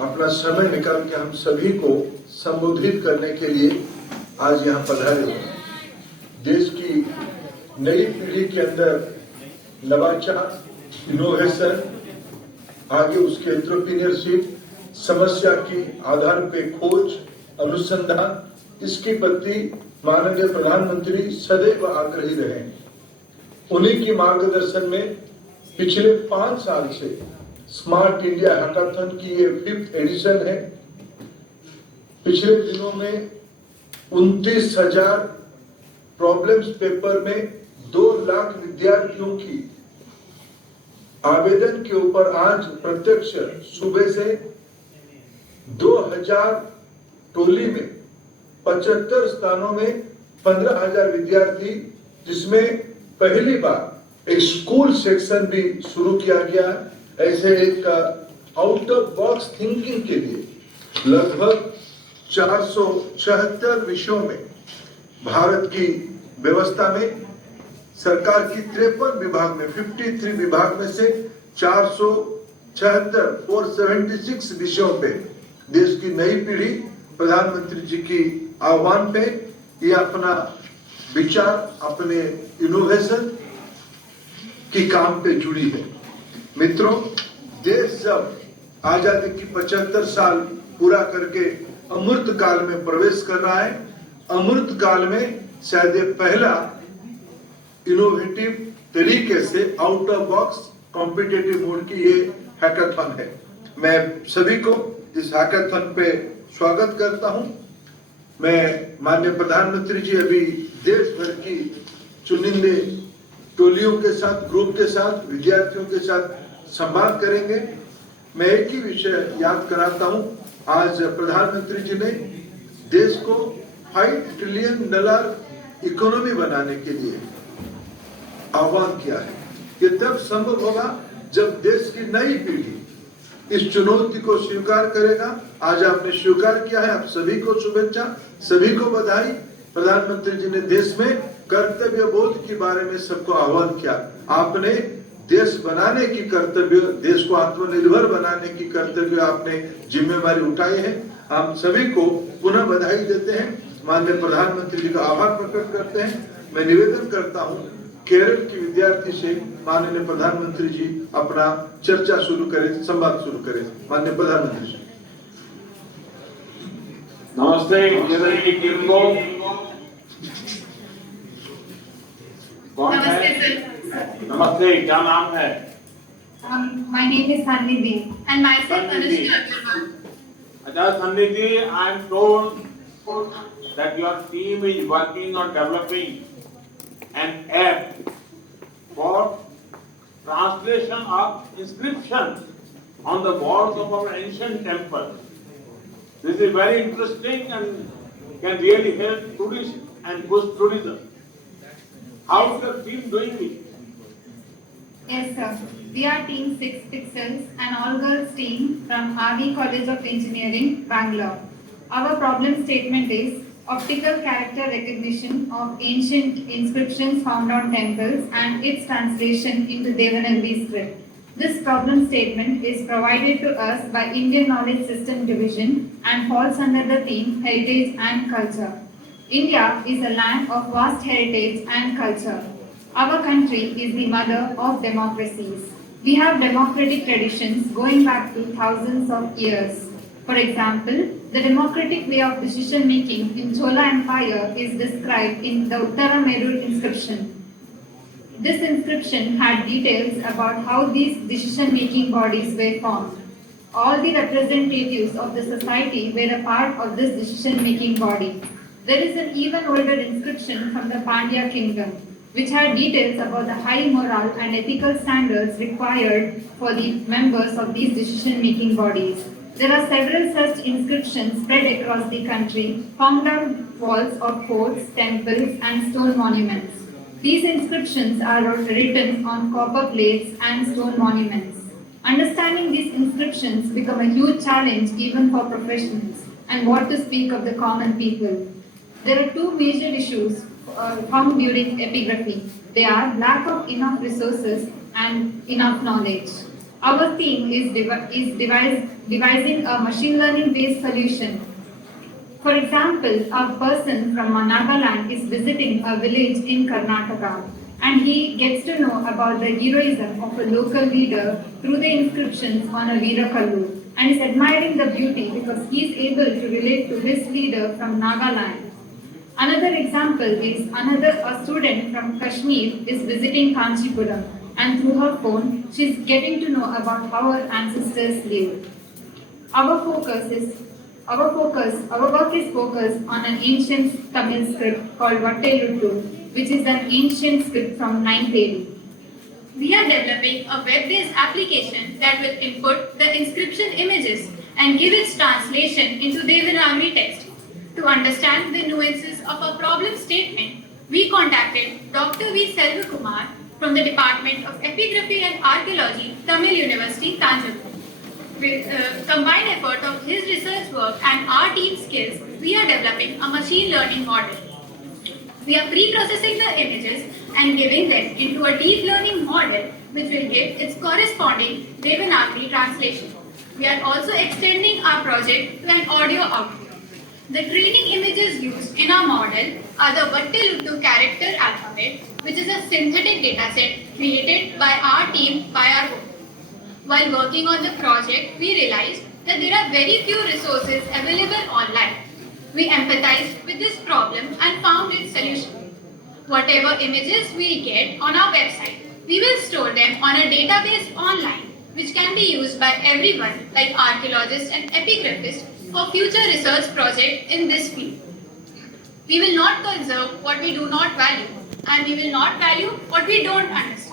अपना समय निकाल के हम सभी को संबोधित करने के लिए आज यहाँ पधारे हुए हैं। देश की नई पीढ़ी के अंदर नवाचार, इनोवेशन, आगे उसके एंटरप्रेन्योरशिप, समस्या की आधार पे खोज, अनुसंधान, इसके प्रति माननीय प्रधानमंत्री सदैव आग्रही रहे। उन्हीं की मार्गदर्शन में पिछले 5 साल से स्मार्ट इंडिया हैकाथन की ये 5th एडिशन है। पिछले दिनों में 29,000 प्रॉब्लम्स पेपर में 2 लाख विद्यार्थियों की आवेदन के ऊपर आज प्रत्यक्ष सुबह से 2000 टोली में 75 स्थानों में 15,000 विद्यार्थी, जिसमें पहली बार एक स्कूल सेक्शन भी शुरू किया गया है। ऐसे एक आउट ऑफ बॉक्स थिंकिंग के लिए लगभग 476 विषयों में भारत की व्यवस्था में सरकार की 53 विभाग में 53 विभाग में से 476 विषयों पे देश की नई पीढ़ी प्रधानमंत्री जी की आह्वान पे ये अपना विचार, अपने इनोवेशन की काम पे जुड़ी है। मित्रों, देश जब आजादी की 75 साल पूरा करके अमृत काल में प्रवेश कर रहा है, अमृत काल में शायद ये पहला इनोवेटिव तरीके से out of box competitive mode की ये हैकाथन है। मैं सभी को इस हैकाथन पे स्वागत करता हूं। मैं माननीय प्रधानमंत्री जी अभी देश भर की चुनिंदे टोलियों के साथ, ग्रुप के साथ, विद्यार्थियों के साथ संवाद करेंगे। मैं एक ही विषय याद कराता हूं। आज प्रधानमंत्री जी ने देश को $5 ट्रिलियन इकोनॉमी बनाने के लिए आह्वान किया है। ये तब संभव होगा जब देश की नई पीढ़ी इस चुनौती को स्वीकार करेगा। आज आपने स्वीकार किया है, आप सभी को शुभेच्छा, सभी को बधाई। प्रधानमंत्री जी ने देश में कर्तव्य बोध के बारे में सबको आह्वान किया। आपने देश बनाने की कर्तव्य, देश को आत्मनिर्भर बनाने की कर्तव्य आपने जिम्मेवारी उठाई है। हम सभी को पुनः बधाई देते हैं, माननीय प्रधानमंत्री जी का आभार प्रकट करते हैं। मैं निवेदन करता हूं केरल की विद्यार्थी से माननीय प्रधानमंत्री जी अपना चर्चा शुरू करें, संवाद शुरू करें। माननीय प्रधानमंत्री जी। नमस्ते केरल की टीम को। कौन है? नमस्ते, क्या नाम है? My name is Sanidhi and myself Anushka. अच्छा Sanidhi, I am told that your team is working on developing an app for translation of inscriptions on the walls of our ancient temples. This is very interesting and can really help tourists and boost tourism. How is your team doing it? Yes, sir. We are Team 6 Pixels, an all-girls team from RV College of Engineering, Bangalore. Our problem statement is optical character recognition of ancient inscriptions found on temples and its translation into Devanagari script. This problem statement is provided to us by Indian Knowledge System Division and falls under the theme Heritage and Culture. India is a land of vast heritage and culture. Our country is the mother of democracies. We have democratic traditions going back to thousands of years. For example, the democratic way of decision making in Chola Empire is described in the Uttarameru inscription. This inscription had details about how these decision making bodies were formed. All the representatives of the society were a part of this decision making body. There is an even older inscription from the Pandya kingdom, which had details about the high moral and ethical standards required for the members of these decision-making bodies. There are several such inscriptions spread across the country, found on walls of forts, temples, and stone monuments. These inscriptions are written on copper plates and stone monuments. Understanding these inscriptions become a huge challenge even for professionals, and what to speak of the common people. There are two major issues found during epigraphy. They are lack of enough resources and enough knowledge. Our team is devising a machine learning based solution. For example, a person from Nagaland is visiting a village in Karnataka and he gets to know about the heroism of a local leader through the inscriptions on a Veerakallu and is admiring the beauty because he is able to relate to this leader from Nagaland. Another example is a student from Kashmir is visiting Kanchipuram and through her phone she is getting to know about how her ancestors lived. Our work is focused on an ancient Tamil script called Vatteluttu, which is an ancient script from 9th AD. We are developing a web-based application that will input the inscription images and give its translation into Devanagari text. To understand the nuances of a problem statement, we contacted Dr. V. Selvakumar from the Department of Epigraphy and Archaeology, Tamil University, Tanjore. With combined effort of his research work and our team's skills, we are developing a machine learning model. We are pre-processing the images and giving them into a deep learning model which will give its corresponding Devanagari translation. We are also extending our project to an audio output. The training images used in our model are the Vatteluttu character alphabet, which is a synthetic dataset created by our team by our own. While working on the project, we realized that there are very few resources available online. We empathized with this problem and found its solution. Whatever images we get on our website, we will store them on a database online, which can be used by everyone like archaeologists and epigraphists for future research projects in this field. We will not conserve what we do not value, and we will not value what we don't understand.